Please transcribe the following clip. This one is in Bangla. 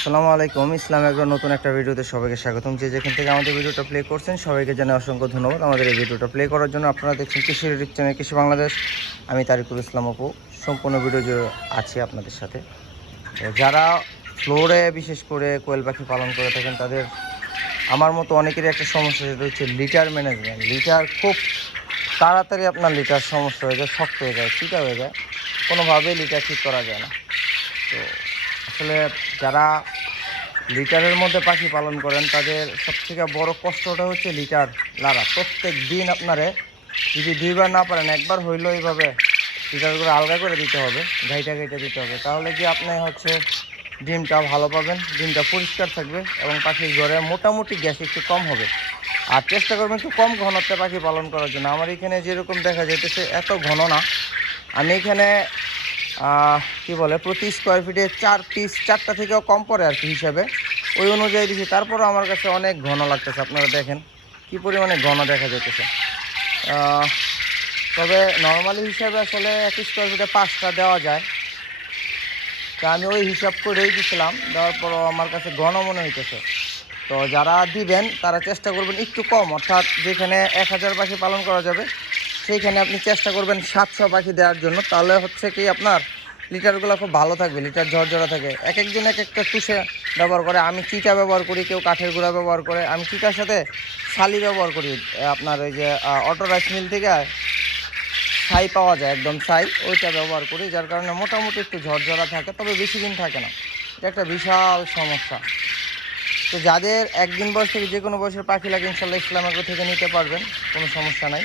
আসসালামু আলাইকুম। ইসলাম এগ্রোর নতুন একটা ভিডিওতে সবাইকে স্বাগতম। যে যেখান থেকে আমাদের ভিডিওটা প্লে করছেন সবাইকে জানাই অসংখ্য ধন্যবাদ। আমাদের এই ভিডিওটা প্লে করার জন্য আপনারা দেখছেন কৃষি ইউটিউব চ্যানেল কৃষি বাংলাদেশ। আমি তারিকুল ইসলাম অপু সম্পূর্ণ ভিডিও জুড়ে আছি আপনাদের সাথে। তো যারা ফ্লোরে বিশেষ করে কোয়েল পাখি পালন করে থাকেন তাদের আমার মতো অনেকেরই একটা সমস্যা, সেটা হচ্ছে লিটার ম্যানেজমেন্ট। লিটার খুব তাড়াতাড়ি আপনার লিটার সমস্যা হয়ে যায়, শক্ত হয়ে যায়, চিটা হয়ে যায়, কোনোভাবেই লিটার ঠিক করা যায় না। তো আসলে যারা লিটারের মধ্যে পাখি পালন করেন তাদের সবথেকে বড় কষ্টটা হচ্ছে লিটার লাড়া। প্রত্যেক দিন আপনারে যদি দুইবার না পারেন একবার হইলো এইভাবে লিটারগুলো আলগা করে দিতে হবে, ঘাইটা ঘাইটা দিতে হবে, তাহলে কি আপনি হচ্ছে ডিমটা ভালো পাবেন, ডিমটা পরিষ্কার থাকবে এবং পাখির ঘরে মোটামুটি গ্যাস একটু কম হবে। আর চেষ্টা করবেন একটু কম ঘনত্বে পাখি পালন করার জন্য। আমার এখানে যেরকম দেখা যাইতেছে এত ঘন না, আমি এখানে কি বলে প্রতি স্কোয়ার ফিটে 4 পিস, 4টা থেকেও কম পড়ে আর কি হিসাবে, ওই অনুযায়ী দিচ্ছি। তারপরও আমার কাছে অনেক ঘন লাগতেছে, আপনারা দেখেন কি পরিমাণে ঘন দেখা যাইতেছে। তবে নর্মালি হিসাবে আসলে 1 স্কোয়ার ফিটে 5টা দেওয়া যায়, তা আমি ওই হিসাব করেই দিছিলাম, দেওয়ার পরও আমার কাছে ঘন মনে হইতেছে। তো যারা দিবেন তারা চেষ্টা করবেন একটু কম, অর্থাৎ যেখানে 1000 পাখি পালন করা যাবে সেইখানে আপনি চেষ্টা করবেন 700 পাখি দেওয়ার জন্য। তাহলে হচ্ছে কি আপনার লিটারগুলো খুব ভালো থাকবে, লিটার ঝরঝরা থাকে। এক একজন এক একটা টুসে ব্যবহার করে, আমি চিটা ব্যবহার করি, কেউ কাঠের গুঁড়া ব্যবহার করে, আমি চিটার সাথে শালি ব্যবহার করি। আপনার ওই যে অটো রাইস মিল থেকে ছাই পাওয়া যায়, একদম ছাই, ওইটা ব্যবহার করি, যার কারণে মোটামুটি একটু ঝরঝরা থাকে, তবে বেশি দিন থাকে না। এটা একটা বিশাল সমস্যা। তো যাদের একদিন বয়স থেকে যে কোনো বয়সের পাখি লাগে ইনশাল্লাহ ইসলাম এগ্রো থেকে নিতে পারবেন, কোনো সমস্যা নাই।